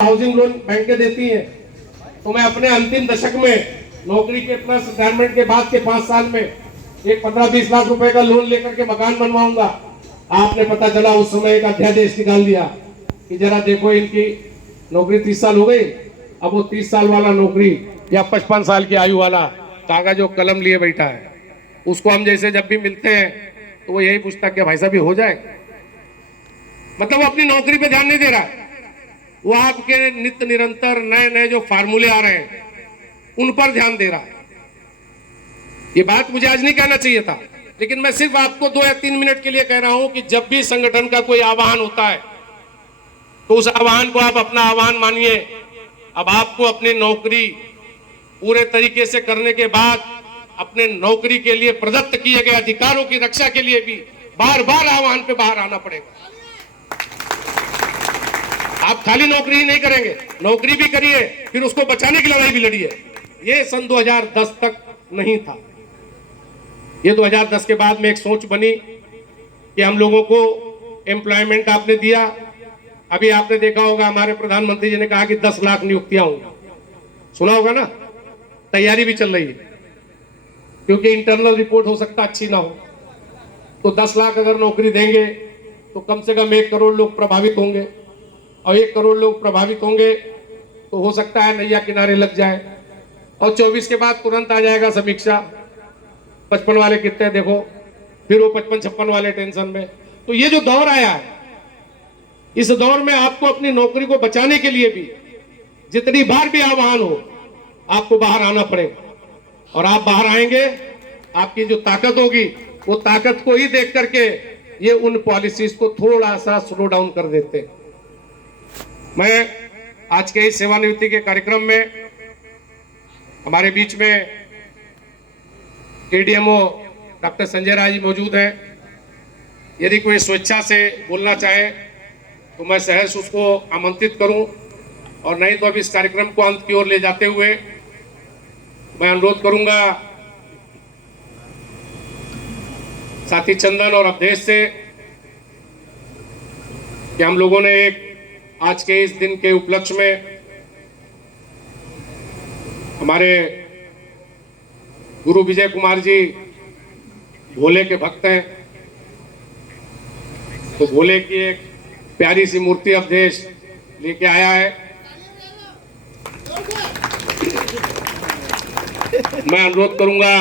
Housing loan बैंकें देती हैं, तो मैं अपने अंतिम दशक में नौकरी के प्लस रिटायरमेंट के बाद के 5 साल में एक 15-20 लाख रुपए का लोन लेकर के मकान बनवाऊंगा। आपने पता चला उस समय एक अध्यादेश निकाल दिया कि जरा देखो इनकी नौकरी 30 साल हो गई, अब वो 30 साल वाला नौकरी या 55 साल की आयु वाला कागज और कलम लिए बैठा है, उसको हम जैसे जब भी मिलते हैं तो वो यही पूछता क्या भाई साहब भी हो जाए। मतलब वो अपनी नौकरी पे ध्यान नहीं दे रहा है, वो आपके नित्य निरंतर नए नए जो फार्मूले आ रहे हैं उन पर ध्यान दे रहा है। ये बात मुझे आज नहीं कहना चाहिए था, लेकिन मैं सिर्फ आपको 2 या 3 मिनट के लिए कह रहा हूं कि जब भी संगठन का कोई आह्वान होता है तो उस आह्वान को आप अपना आह्वान मानिए। अब आपको अपनी नौकरी पूरे तरीके से करने के बाद अपने नौकरी के लिए प्रदत्त किए गए अधिकारों की रक्षा के लिए भी बार बार आह्वान पे बाहर आना पड़ेगा। आप खाली नौकरी ही नहीं करेंगे, नौकरी भी करिए, फिर उसको बचाने की लड़ाई भी लड़िए। ये सन 2010 तक नहीं था, ये 2010 के बाद में एक सोच बनी कि हम लोगों को एम्प्लॉयमेंट आपने दिया। अभी आपने देखा होगा हमारे प्रधानमंत्री जी ने कहा कि 10 लाख नियुक्तियां होंगी, सुना होगा ना। तैयारी भी चल रही है, क्योंकि इंटरनल रिपोर्ट हो सकता अच्छी ना हो, तो 10 लाख अगर नौकरी देंगे तो कम से कम 1 करोड़ लोग प्रभावित होंगे, और 1 करोड़ लोग प्रभावित होंगे तो हो सकता है नैया किनारे लग जाए। और 24 के बाद तुरंत आ जाएगा समीक्षा, 55 वाले कितने देखो, फिर वो 55-56 वाले टेंशन में। तो ये जो दौर आया है, इस दौर में आपको अपनी नौकरी को बचाने के लिए भी जितनी बार भी आह्वान हो आपको बाहर आना पड़ेगा। और आप बाहर आएंगे, आपकी जो ताकत होगी वो ताकत को ही देख करके ये उन पॉलिसीज को थोड़ा सा स्लो डाउन कर देते। मैं आज के इस सेवानिवृत्ति के कार्यक्रम में हमारे बीच में एडीएमओ डॉक्टर संजय राय जी मौजूद हैं। यदि कोई स्वेच्छा से बोलना चाहे तो मैं सहर्ष उसको आमंत्रित करूं, और नहीं तो अब इस कार्यक्रम को अंत की ओर ले जाते हुए मैं अनुरोध करूंगा साथी चंदन और अवधेश से कि हम लोगों ने एक आज के इस दिन के उपलक्ष्य में हमारे गुरु विजय कुमार जी भोले के भक्त हैं, तो भोले की एक प्यारी सी मूर्ति अवधेश लेके आया है। मैं अनुरोध करूंगा